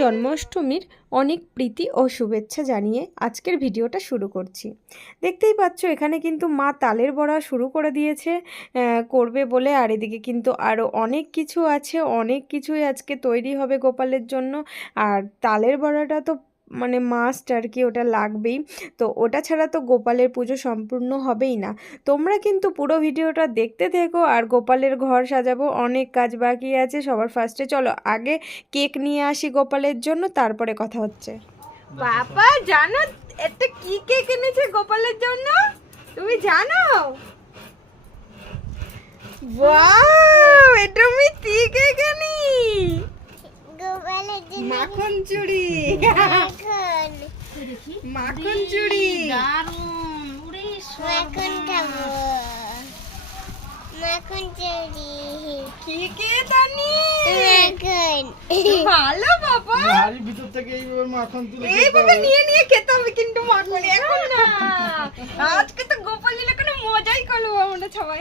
জন্মাষ্টমীর অনেক প্রীতি ও শুভেচ্ছা জানিয়ে আজকের ভিডিওটা শুরু করছি। দেখতেই পাচ্ছ, এখানে কিন্তু মা তালের বড়া শুরু করে দিয়েছে করবে বলে। আর এদিকে কিন্তু আরও অনেক কিছু আছে, অনেক কিছুই আজকে তৈরি হবে গোপালের জন্য। আর তালের বড়াটা তো মানে মাস্ট আর কি ওটা লাগবেই। তো ওটা ছাড়া তো গোপালের পুজো সম্পূর্ণ হবেই না। তোমরা কিন্তু পুরো ভিডিওটা দেখতে থেকো আর গোপালের ঘর সাজাবো অনেক কাজ বাকি আছে সবার ফার্স্টে চলো আগে কেক নিয়ে আসি গোপালের জন্য তারপরে কথা হচ্ছে। বাবা জানো এটা কি কেক এনেছে গোপালের জন্য? তুমি জানো? এটা আমি কি কেক আনি গোপালের জন্য মাখন চুড়ি। মাখন। মাখন চুড়ি। দারুণ উড়ে মাখন খাব। মাখন চুরি কি কেক আনি মাখন। ভালো বাবা। হাড়ির ভিতর থেকে এইভাবে মাখন তুলে এইভাবে নিয়ে নিয়ে খেতে হবে কিন্তু মাখন। এখন না। আজকে তো গোপাল কোনো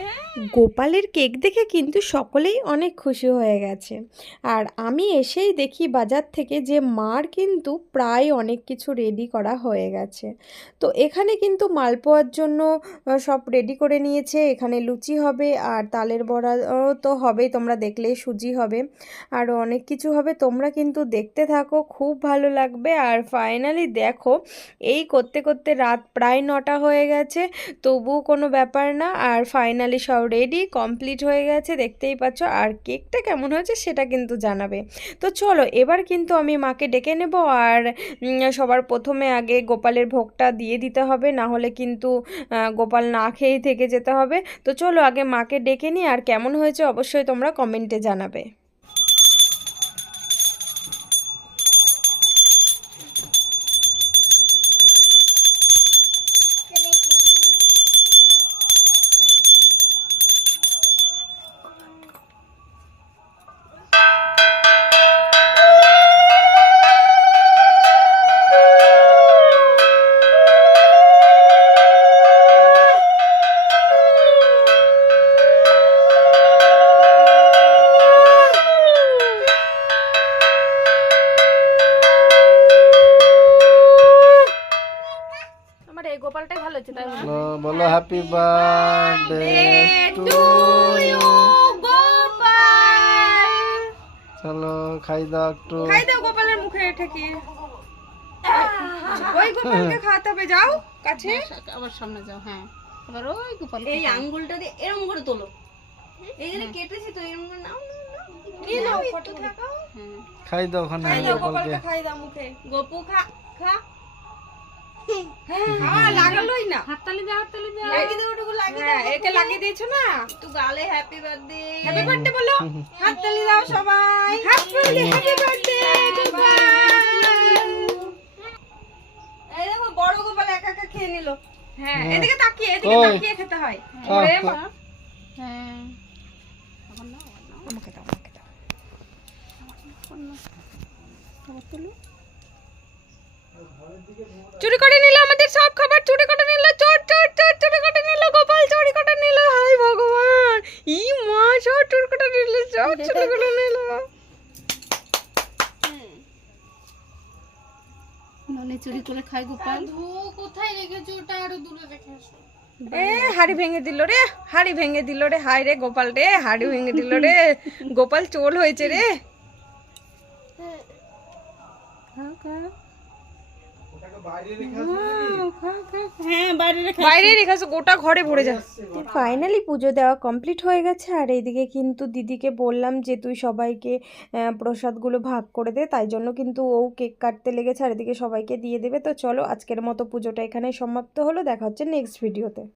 হ্যাঁ। গোপালের কেক দেখে কিন্তু সকলেই অনেক খুশি হয়ে গেছে। আর আমি এসেই দেখি বাজার থেকে যে মার কিন্তু প্রায় অনেক কিছু রেডি করা হয়ে গেছে। তো এখানে কিন্তু মাল মালপোয়ার জন্য সব রেডি করে নিয়েছে। এখানে লুচি হবে আর তালের বড়া তো হবেই তোমরা দেখলেই সুজি হবে। আরও অনেক কিছু হবে, তোমরা কিন্তু দেখতে থাকো, খুব ভালো লাগবে। আর ফাইনালি দেখো, এই করতে করতে রাত প্রায় নটা হয়ে গেছে। তবুও কোনো ব্যাপার না। আর ফাইনালি সব রেডি কমপ্লিট হয়ে গেছে। দেখতেই পাচ্ছ আর কেকটা কেমন হয়েছে সেটা কিন্তু জানাবে। তো চলো, এবার কিন্তু আমি মাকে ডেকে নেব আর সবার প্রথমে আগে গোপালের ভোগটা দিয়ে দিতে হবে। না হলে কিন্তু গোপাল না খেয়েই থেকে যেতে হবে। তো চলো আগে মাকে ডেকে নিই আর কেমন হয়েছে অবশ্যই তোমরা কমেন্টে জানাবে। গোপালটাই ভালো হচ্ছে তাই বলো বলো happy birthday to you Gopal চলো খাই দাও একটু। খাই দাও গোপালের মুখে ঠেকি। ওই গোপালকে খাওয়াতে হবে যাও কাছে। আবার সামনে যাও হ্যাঁ। এবার ওই গোপাল এই আঙ্গুলটা দিয়ে এরকম করে তোলো। এইখানে কেটেছি তো এরকম করে নাও খাই দাও ওখানে খাই দাও গোপালকে। গোপালকে খাই দাও মুখে। গপু খা খা। হ্যাঁ লাগালোই না। হাততালি দাও হাততালি দাও লাগিয়ে দাও ওটুকু লাগিয়ে হ্যাঁ একে লাগিয়ে দিয়েছ না? একটু গালে হ্যাপি বার্থডে হ্যাপি বার্থডে বলো। হাত দাও সবাই। হ্যাপি হ্যাপি বার্থডে এই দেখো বড় গোপাল একা একা খেয়ে নিল। হ্যাঁ এদিকে তাকিয়ে এদিকে তাকিয়ে খেতে হয়। ওরে মা- হ্যাঁ আমাকে দাও। আমাকে দাও। চুরি করে নিল আমাদের সব খাবার চুরি করে নিল চোর চোর চোর চুরি করে নিল গোপাল চুরি করে নিল হাই ভগবান ই মা সব চুরি করে নিল সব চুরি করে নিল। ননে চুরি করে খাই গোপাল। কোথায় রেখেছো ওটা? আরও দূরে রেখে আসো। এ হাড়ি ভেঙে দিল রে হাড়ি ভেঙে দিল রে হাই রে গোপাল রে হাড়ি ভেঙে দিল রে। গোপাল চোল হয়েছে রে। হ্যাঁ। ফাইনালি পুজো দেওয়া কমপ্লিট হয়ে গেছে, আর এইদিকে কিন্তু দিদিকে বললাম যে, তুই সবাইকে প্রসাদগুলো ভাগ করে দে। তাই জন্য কিন্তু ও কেক কাটতে লেগেছে, আর এদিকে সবাইকে দিয়ে দেবে। তো চলো, আজকের মতো পুজোটা এখানে সমাপ্ত হলো। দেখা হচ্ছে নেক্সট ভিডিওতে